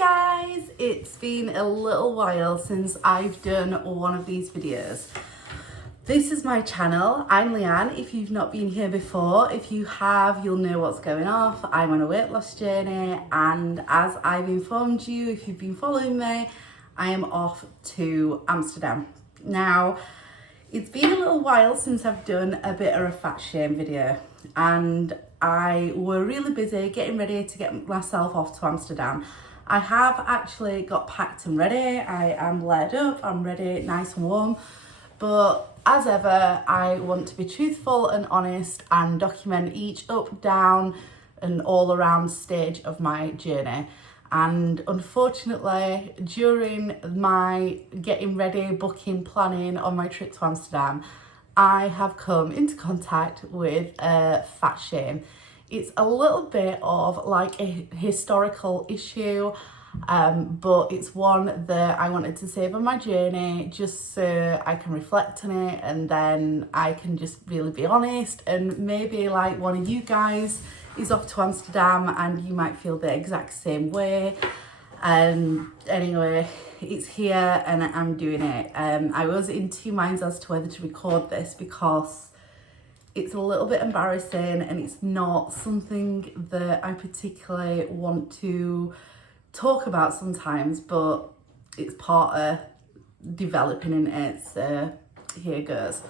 guys, it's been a little while since I've done one of these videos. This is my channel. I'm Leanne, if you've not been here before. If you have, you'll know what's going off. I'm on a weight loss journey, and as I've informed you, if you've been following me, I am off to Amsterdam. Now, it's been a little while since I've done a bit of a fat shame video, and I were really busy getting ready to get myself off to Amsterdam. I have actually got packed and ready. I am laid up, I'm ready, nice and warm. But as ever, I want to be truthful and honest and document each up, down and all around stage of my journey. And unfortunately, during my getting ready, booking, planning on my trip to Amsterdam, I have come into contact with a fat shame. It's a little bit of like a historical issue, but it's one that I wanted to save on my journey just so I can reflect on it, and then I can just really be honest, and maybe like one of you guys is off to Amsterdam and you might feel the exact same way. Anyway, it's here and I'm doing it. I was in two minds as to whether to record this because it's a little bit embarrassing and it's not something that I particularly want to talk about sometimes, but it's part of developing in it, so here goes.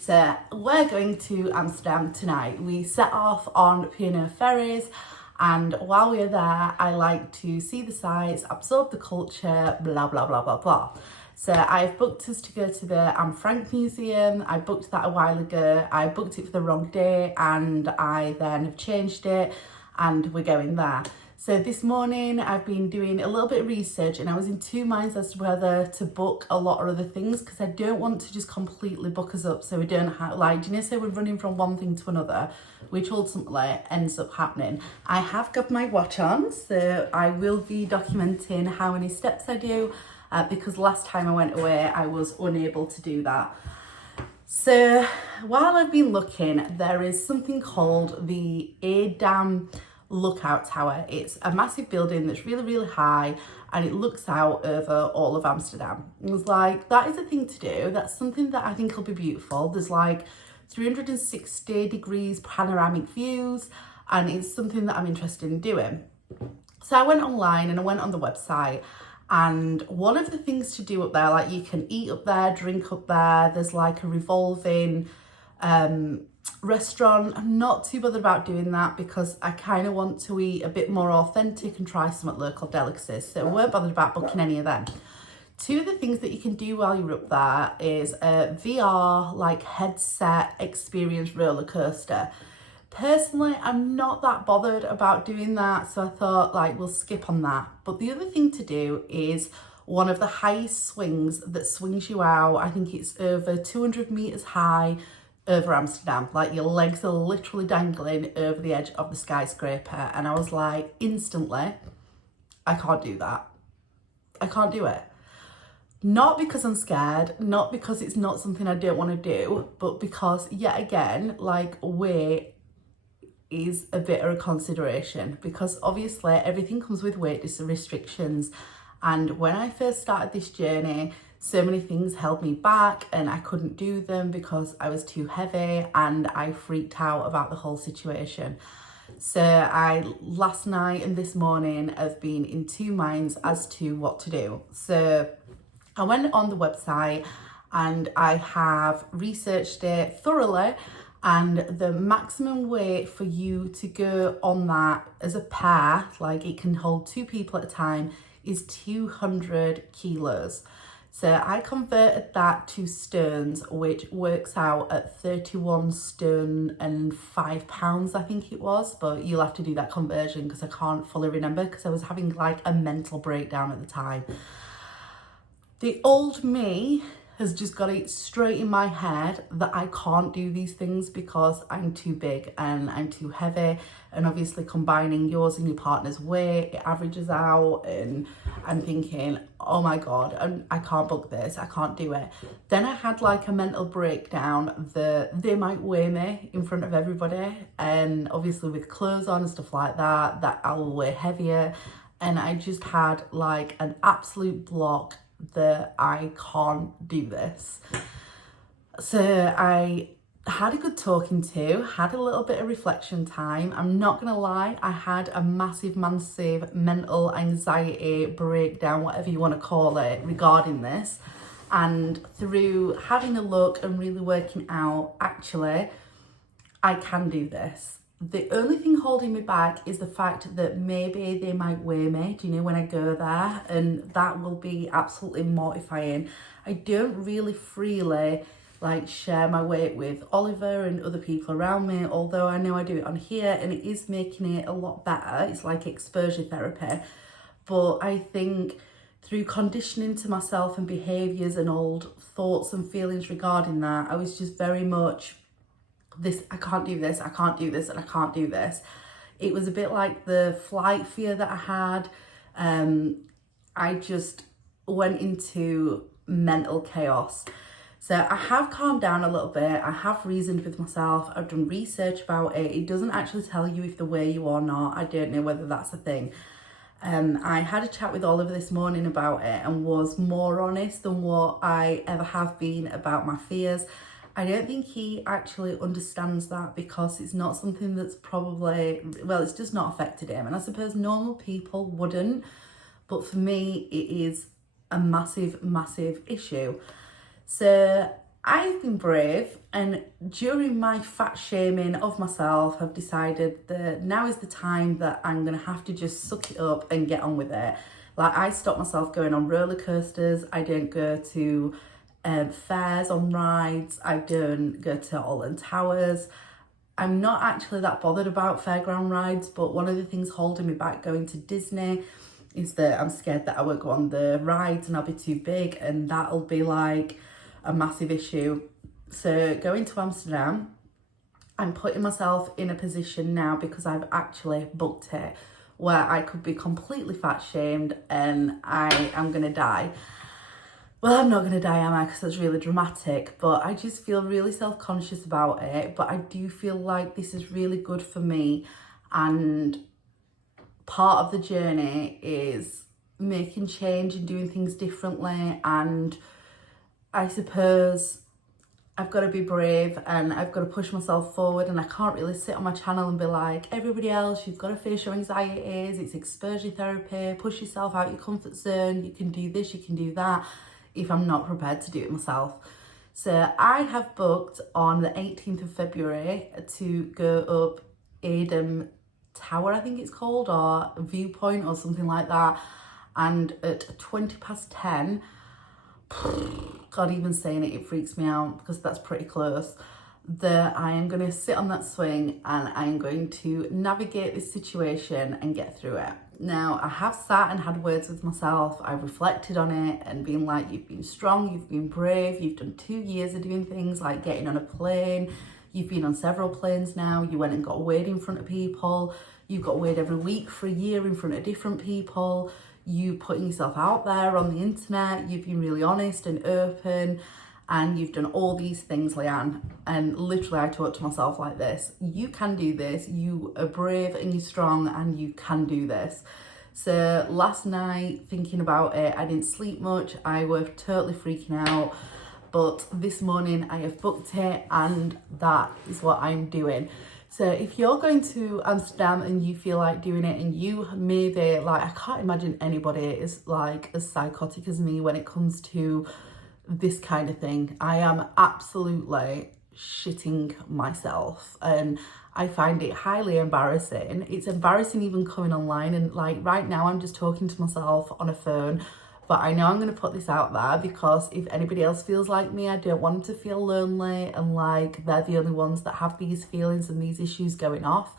So we're going to Amsterdam tonight. We set off on P&O ferries, and while we're there, I like to see the sights, absorb the culture, blah, blah, blah, blah, blah. So I've booked us to go to the Anne Frank Museum. I booked that a while ago. I booked it for the wrong day and I then have changed it and we're going there. So this morning I've been doing a little bit of research and I was in two minds as to whether to book a lot of other things, because I don't want to just completely book us up so we don't have, like, do you know, say we're running from one thing to another, which ultimately ends up happening. I have got my watch on, so I will be documenting how many steps I do, because last time I went away I was unable to do that. So while I've been looking, there is something called the Amsterdam Lookout Tower. It's a massive building that's really, really high and it looks out over all of Amsterdam. It was like, that is a thing to do. That's something that I think will be beautiful. There's like 360 degrees panoramic views and it's something that I'm interested in doing. So I went online and I went on the website, and one of the things to do up there, like you can eat up there, drink up there. There's like a revolving restaurant. I'm not too bothered about doing that because I kind of want to eat a bit more authentic and try some local delicacies, so I weren't bothered about booking any of them. Two of the things that you can do while you're up there is a VR like headset experience roller coaster. Personally, I'm not that bothered about doing that, so I thought like we'll skip on that. But the other thing to do is one of the highest swings that swings you out. I think it's over 200 meters high over Amsterdam. Like your legs are literally dangling over the edge of the skyscraper. And I was like, instantly, I can't do that. I can't do it. Not because I'm scared, not because it's not something I don't want to do, but because yet again, like weight is a bit of a consideration, because obviously everything comes with weight restrictions. And when I first started this journey, so many things held me back and I couldn't do them because I was too heavy and I freaked out about the whole situation. So I, last night and this morning, have been in two minds as to what to do. So I went on the website and I have researched it thoroughly, and the maximum weight for you to go on that as a pair, like it can hold two people at a time, is 200 kilos. So I converted that to stones, which works out at 31 stone and 5 pounds, I think it was. But you'll have to do that conversion because I can't fully remember because I was having like a mental breakdown at the time. The old me has just got it straight in my head that I can't do these things because I'm too big and I'm too heavy, and obviously combining yours and your partner's weight, it averages out, and I'm thinking, oh my god, I can't book this, I can't do it. Then I had like a mental breakdown that they might weigh me in front of everybody, and obviously with clothes on and stuff like that, that I'll weigh heavier. and I just had like an absolute block that I can't do this. So I had a good talking to, had a little bit of reflection time. I'm not gonna lie, I had a massive mental anxiety breakdown, whatever you want to call it, regarding this. And through having a look and really working out, actually, I can do this. The only thing holding me back is the fact that maybe they might weigh me, do you know, when I go there, and that will be absolutely mortifying. I don't really freely like share my weight with Oliver and other people around me, although I know I do it on here and it is making it a lot better. It's like exposure therapy. But I think through conditioning to myself and behaviours and old thoughts and feelings regarding that, I was just very much this, I can't do this, I can't do this, and I can't do this. It was a bit like the flight fear that I had. I just went into mental chaos. So I have calmed down a little bit. I have reasoned with myself. I've done research about it. It doesn't actually tell you if they weigh you or not. I don't know whether that's a thing. I had a chat with Oliver this morning about it and was more honest than what I ever have been about my fears. I don't think he actually understands that because it's not something that's probably, well, it's just not affected him. And I suppose normal people wouldn't, but for me, it is a massive, massive issue. So I've been brave, and during my fat shaming of myself, I've decided that now is the time that I'm going to have to just suck it up and get on with it. Like, I stop myself going on roller coasters. I don't go to fairs on rides. I don't go to Alton Towers. I'm not actually that bothered about fairground rides, but one of the things holding me back going to Disney is that I'm scared that I won't go on the rides and I'll be too big, and that'll be like a massive issue. So going to Amsterdam, I'm putting myself in a position now, because I've actually booked it, where I could be completely fat shamed and I am gonna die. Well, I'm not gonna die, am I? Because that's really dramatic, but I just feel really self-conscious about it. But I do feel like this is really good for me, and part of the journey is making change and doing things differently. And I suppose I've got to be brave and I've got to push myself forward, and I can't really sit on my channel and be like everybody else, you've got to face your anxieties, it's exposure therapy, push yourself out your comfort zone, you can do this, you can do that, if I'm not prepared to do it myself. So I have booked on the 18th of February to go up Amsterdam Tower, I think it's called, or Viewpoint or something like that, and at 10:20, God, even saying it freaks me out because that's pretty close, that I am going to sit on that swing and I am going to navigate this situation and get through it. Now, I have sat and had words with myself. I've reflected on it and been like, you've been strong, you've been brave, you've done 2 years of doing things like getting on a plane. You've been on several planes now. You went and got weighed in front of people. You got weighed every week for a year in front of different people. You putting yourself out there on the internet. You've been really honest and open, and you've done all these things, Leanne. And literally I talk to myself like this: you can do this, you are brave and you're strong, and you can do this. So last night, thinking about it, I didn't sleep much. I was totally freaking out. But this morning I have booked it, and that is what I'm doing. So if you're going to Amsterdam and you feel like doing it, and you maybe, like, I can't imagine anybody is like as psychotic as me when it comes to this kind of thing. I am absolutely shitting myself, and I find it highly embarrassing. It's embarrassing even coming online, and like right now I'm just talking to myself on a phone. But I know I'm going to put this out there because if anybody else feels like me, I don't want them to feel lonely and like they're the only ones that have these feelings and these issues going off.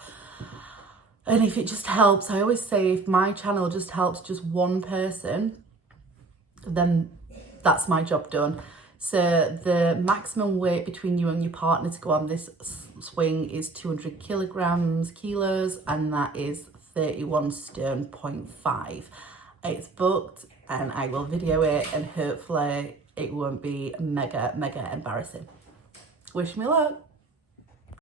And if it just helps, I always say, if my channel just helps just one person, then that's my job done. So the maximum weight between you and your partner to go on this swing is 200 kilos, and that is 31 stone 0.5. It's booked, and I will video it, and hopefully it won't be mega embarrassing. Wish me luck.